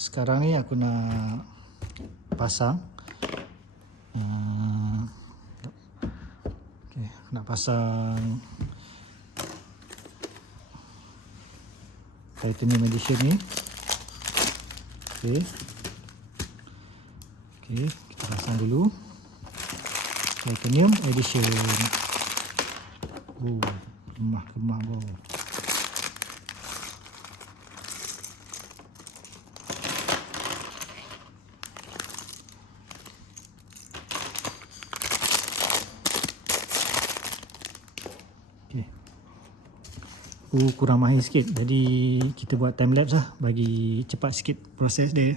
Sekarang ni aku nak pasang okay, nak pasang titanium edition ni. Okay, kita pasang dulu titanium edition. Lemah bau. Okay. Aku kurang mahir sikit, jadi kita buat time lapse lah bagi cepat sikit proses dia.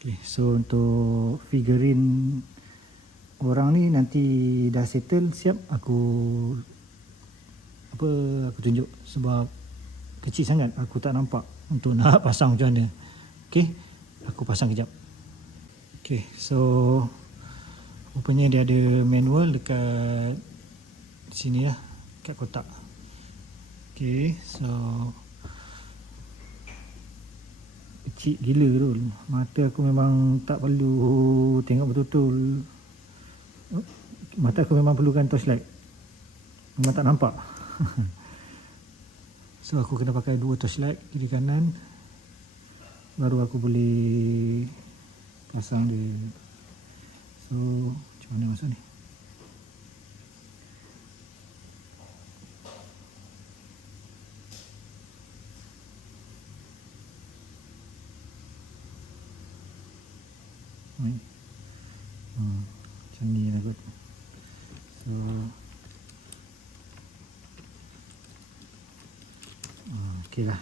Okay, so untuk figurine orang ni nanti dah settle siap aku tunjuk, sebab kecil sangat aku tak nampak untuk nak pasang macam mana. Okay, aku pasang kejap. Okay, so rupanya dia ada manual dekat sini lah, kat kotak. Okay, so kecil gila tu. Mata aku memang tak perlu tengok betul-betul. Mata aku memang perlukan torchlight. Memang tak nampak. So aku kena pakai 2 torchlight kiri kanan, baru aku boleh pasang dia. So macam mana masuk ni? Macam ni lah kot. So okey lah.